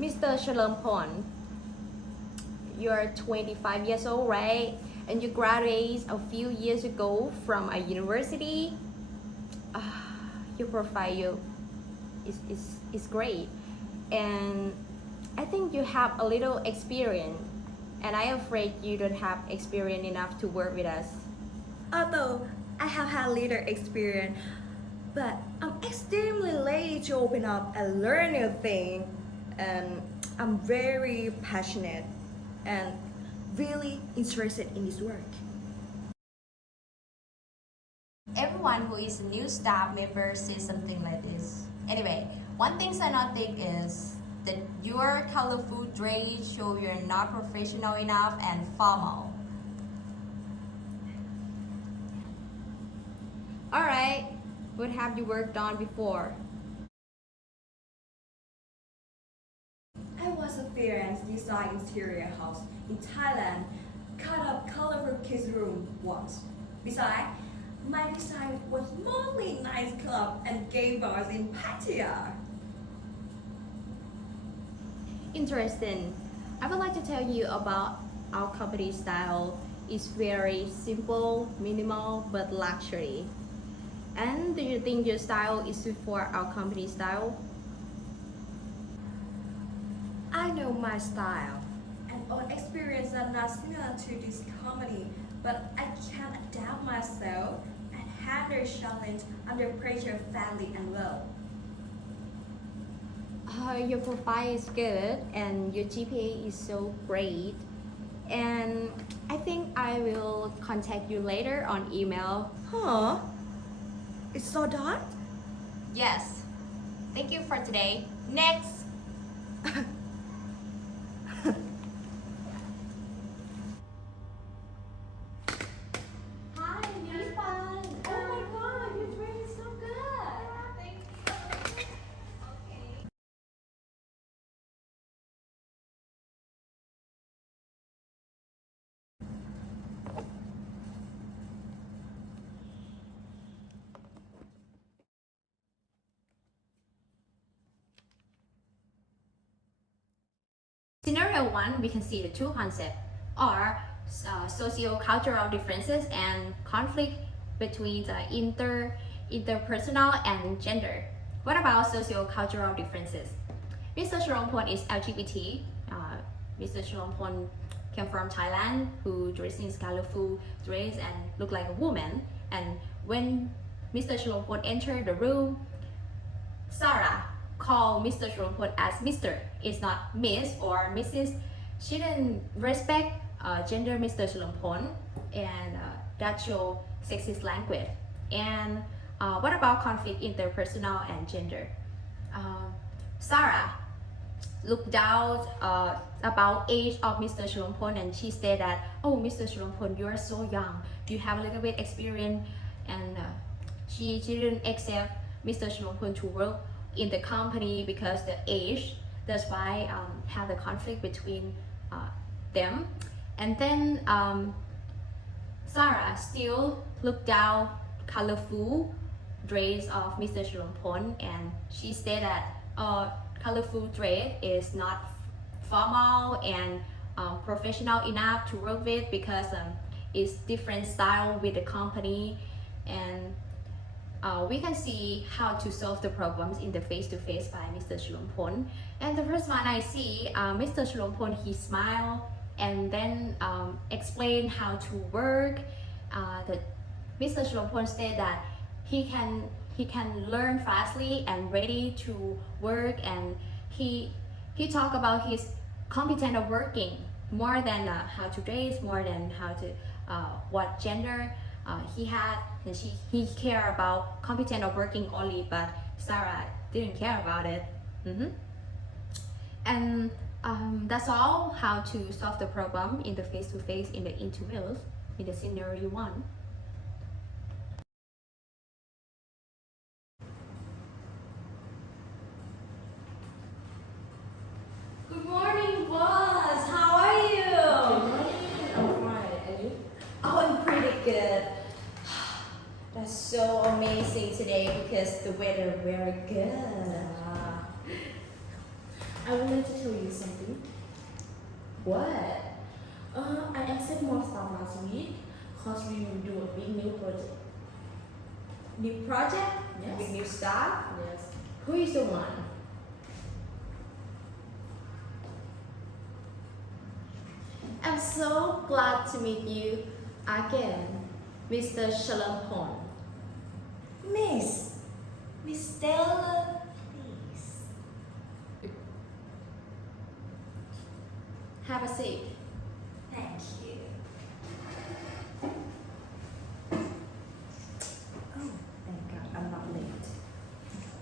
Mr. Chakammoon, you're 25 years old, right? And you graduated a few years ago from a university. Your profile is great. And I think you have a little experience. And I'm afraid you don't have experience enough to work with us. Although I have had little experience, but I'm extremely ready to open up and learn new things. And I'm very passionate and really interested in this work. Everyone who is a new staff member says something like this. Anyway, one thing I not think is that your colorful dress show you're not professional enough and formal. Alright, what have you worked on before? I was a freelance design interior house in Thailand, cut up colorful kids room once. Besides, my design was mostly nice club and gay bars in Pattaya. Interesting. I would like to tell you about our company style. It's very simple, minimal, but luxury. And do you think your style is suited for our company style? I know my style, and all experience are not similar to this company, but I can adapt myself and handle challenge under pressure fairly and well. Your profile is good and your GPA is so great. And I think I will contact you later on email. Huh? It's so dark? Yes. Thank you for today. Next! Hi, new fun. Oh my god, you're doing so good. Thank you. Okay. Scenario 1, we can see the two concepts are socio-cultural differences and conflict between the interpersonal and gender. What about socio-cultural differences? Mr. Chakammoon is LGBT. Mr. Chakammoon came from Thailand, who dresses in colorful dress and look like a woman. And when Mr. Chakammoon entered the room, Sarah called Mr. Chakammoon as Mr. It's not Miss or Mrs. She didn't respect gender Mr. Chakammoon, and that show sexist language. And what about conflict interpersonal and gender? Sarah looked down about age of Mr. Chakammoon, and she said that, oh, Mr. Chakammoon, you are so young, you have a little bit experience, and she didn't accept Mr. Chakammoon to work in the company because the age. That's why have the conflict between them. And then Sarah still looked down colorful dress of Mr. Chakammoon, and she said that colorful dress is not formal and professional enough to work with because it's different style with the company. And we can see how to solve the problems in the face-to-face by Mr. Chakammoon. And the first one I see, Mr. Chakammoon, he smiled and then explain how to work. Mr. Chakammoon said that he can learn fastly and ready to work, and he talked about his competence of working more than how to dress, more than how to what gender he had, and he cared about competence of working only, but Sarah didn't care about it. And that's all how to solve the problem in the face-to-face in the interviews in the scenario 1. Good morning, boss. How are you? I'm fine, and you? Oh, I'm pretty good. That's so amazing today because the weather very good. I would like to tell you something. What? I accept more staff last week because we will do a big new project. New project? Yes. With new staff? Yes. Who is the one? I'm so glad to meet you again, Mr. Chakammoon. Miss Stella, please. Have a seat. Thank you. Oh, thank God, I'm not late.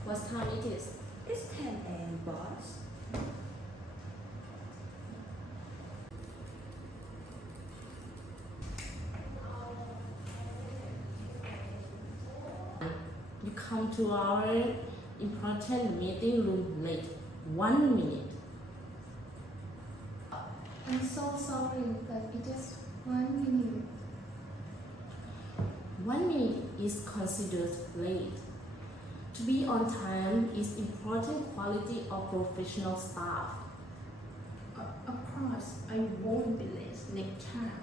What time it is? It's 10 a.m., boss. You come to our important meeting room late 1 minute. I'm so sorry, but it is 1 minute. 1 minute is considered late. To be on time is important quality of professional staff. Of course, I won't be late next time.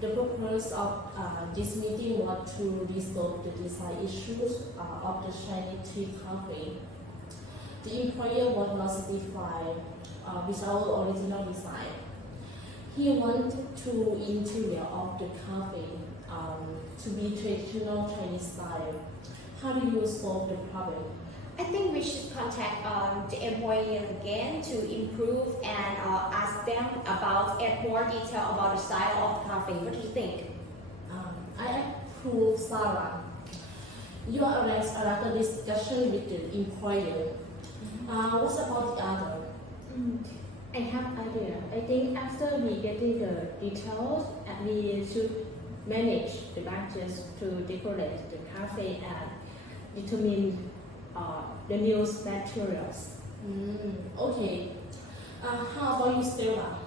The purpose of this meeting was to resolve the design issues of the Chinese tea cafe. The employer was not satisfied with our original design. He wanted to interior of the cafe to be traditional Chinese style. How do you solve the problem? I think we should contact the employer again to improve and ask them about add more detail about the style of the cafe. What do you think? I approve Sarah. You arrange another discussion with the employer. What about the other? I have idea. I think after we getting the details, we should manage the budget to decorate the cafe and determine the new materials. Okay. How about you, Stella?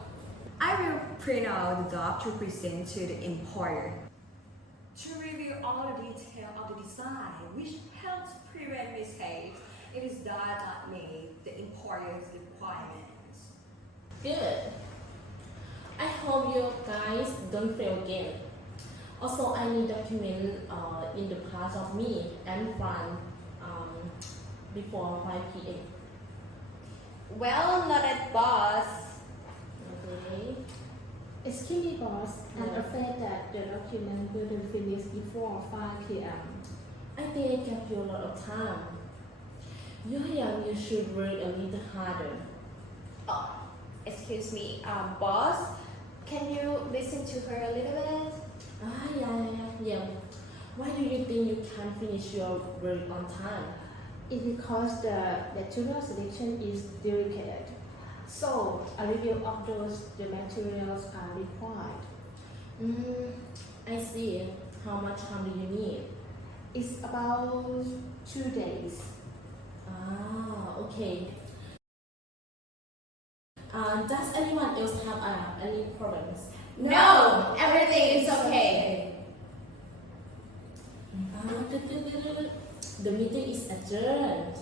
I will print out the doc to present to the employer to review all the detail of the design, which helps prevent mistakes. It is done not meet the employer's requirements. Good. I hope you guys don't fail again. Also, I need document in the past of me and Fran before 5 p.m. Well, not at boss. Okay. Excuse me, boss. I'm afraid that the document will be finished before 5 p.m. I think I gave you a lot of time. You're young, you should work a little harder. Oh, excuse me, boss. Can you listen to her a little bit? Yeah. Why do you think you can't finish your work on time? It's because the material selection is delicate. So, a review of those the materials are required. I see. How much time do you need? It's about 2 days. Okay. Does anyone else have any problems? No, everything is okay. The meeting is adjourned.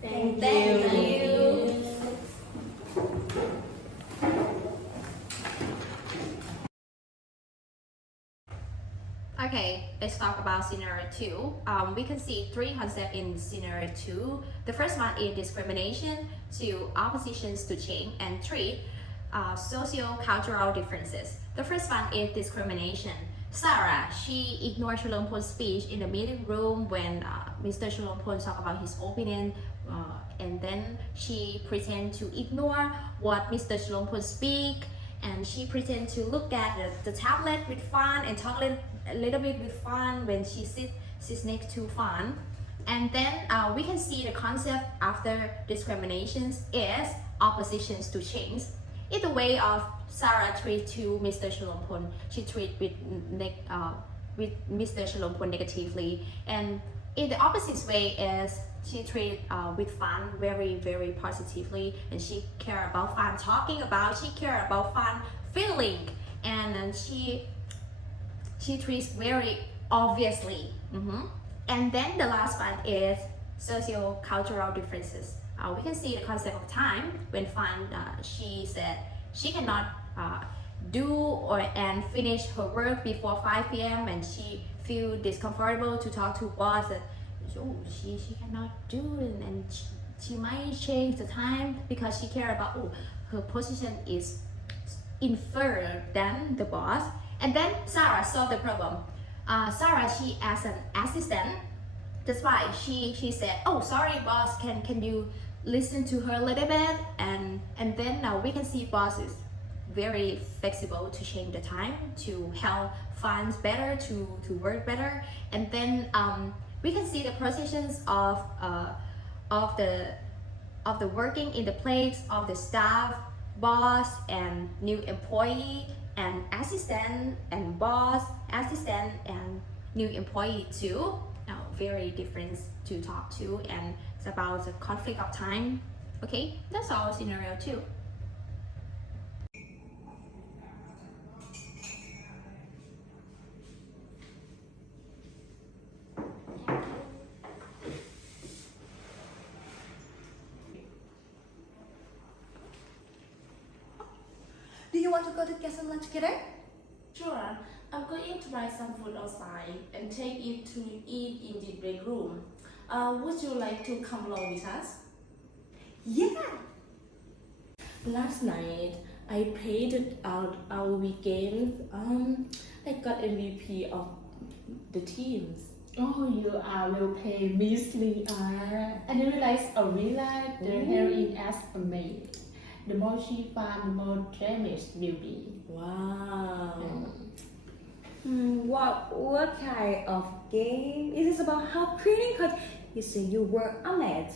Thank you. Okay, let's talk about scenario 2. We can see 3 concepts in scenario 2. The first one is discrimination, 2 oppositions to change, and 3 socio-cultural differences. The first one is discrimination. Sarah, she ignored Chakammoon's speech in the meeting room when Mr. Chakammoon talked about his opinion, and then she pretended to ignore what Mr. Chakammoon speak, and she pretended to look at the tablet with Fan and talk a little bit with Fan when she sits next to Fan. And then we can see the concept after discriminations is oppositions to change. In the way of Sarah treat to Mr. Chakammoon, she treat with Mr. Chakammoon negatively, and in the opposite way is she treat with Fan very positively, and she care about Fan she care about Fan feeling, and then she treats very obviously. And then the last one is socio-cultural differences. We can see the concept of time when Fan, she said she cannot do and finish her work before 5 p.m. and she feel discomfortable to talk to boss that she cannot do it, and she might change the time because she care about her position is inferior than the boss. And then Sarah solved the problem. Sarah, she as an assistant, that's why she said, oh sorry boss, can you listen to her a little bit, and then now we can see boss is very flexible to change the time to help funds better to work better. And then we can see the positions of the working in the place of the staff, boss and new employee, and assistant and boss, assistant and new employee too. Now very different to talk to, and it's about the conflict of time. Okay, that's all scenario 2. Do you want to go to get some lunch together? Sure, I'm going to buy some food outside and take it to eat in the break room. Would you like to come along with us? Yeah. Last night, I played our weekend. I got MVP of the teams. Oh, you are will pay Miss and you realize a villa the heroine as a maid. The more she farm, the more damage will be. Wow. What kind of game? Is this about help cleaning? Because you say you were a maid.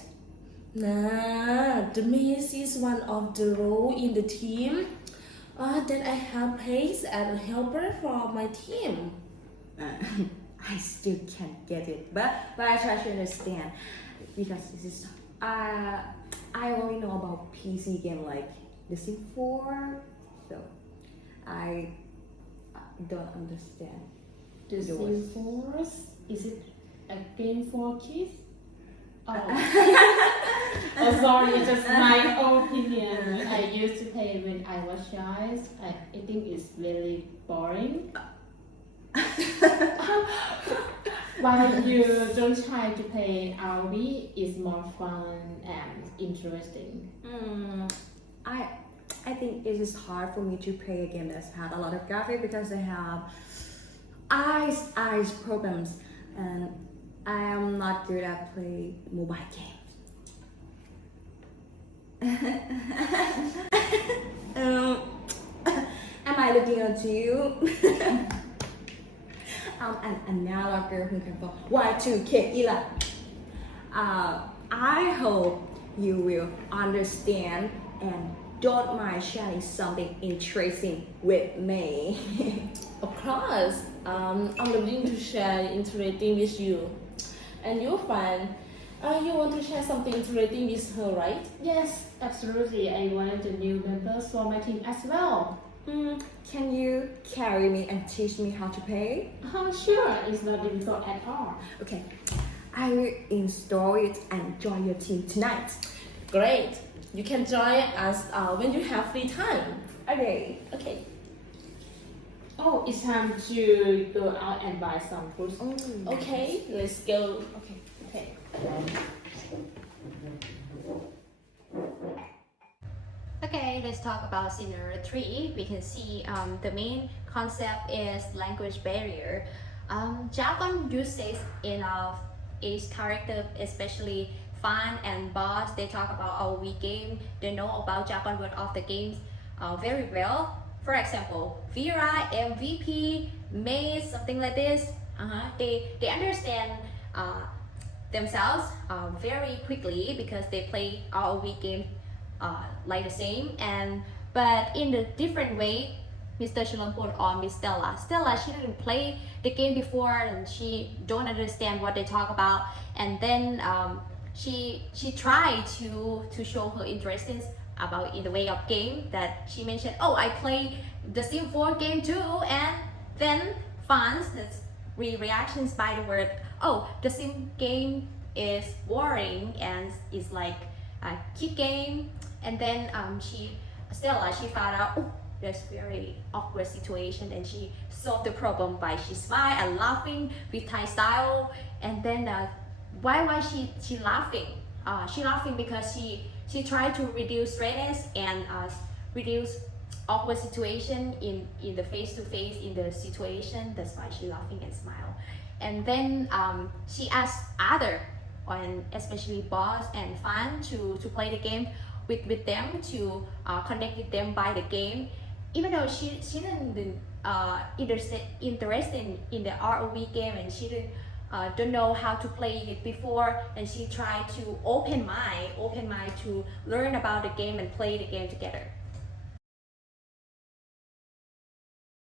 Nah, the maid is one of the role in the team. Then I have placed as a helper for my team. I still can't get it, but I try to understand because this is I only know about PC game like The Sims 4, so I don't understand. The yours. Sims 4, is it a game for kids? Oh, oh sorry, just my opinion. I used to play when I was child. I think it's very boring. While you don't try to play RV, it's more fun and interesting. I think it is hard for me to play a game that's had a lot of graphics because I have eyes problems, and I am not good at playing mobile games. Am I looking at you? I'm an analog girl who can go Y2K era. I hope you will understand and don't mind sharing something interesting with me. Of course, I'm willing to share interesting with you. And you're fine. You want to share something interesting with her, right? Yes, absolutely. I want the new members for my team as well. Can you carry me and teach me how to play? Sure, it's not difficult at all. Okay, I will install it and join your team tonight. Great. You can join us when you have free time. Okay. Okay. Oh, it's time to go out and buy some food. Okay, let's go. Okay. Okay, let's talk about scenario 3. We can see the main concept is language barrier. Jargon uses in each character, especially Fan and Boss, they talk about our Wii game. They know about Japan word of the games very well. For example, Vera, MVP, Maze, something like this. They understand themselves very quickly because they play our Wii game like the same, but in a different way. Mr. Chakammoon or Miss Stella, she didn't play the game before and she don't understand what they talk about, and then she tried to show her interest about in the way of game that she mentioned, oh, I play the Sim 4 game too, and then fans reactions by the word, oh, the sim game is boring and it's like a kid game. And then Stella, she found out, oh, there's very awkward situation, and she solved the problem by she smile and laughing with Thai style. And then why she laughing? She laughing because she tried to reduce stress and reduce awkward situation in the face to face in the situation. That's why she laughing and smile. And then she asked other, and especially boss and fan, to play the game with them, to connect with them by the game, even though she didn't interested in the ROV game, and she didn't don't know how to play it before, and she tried to open mind to learn about the game and play the game together.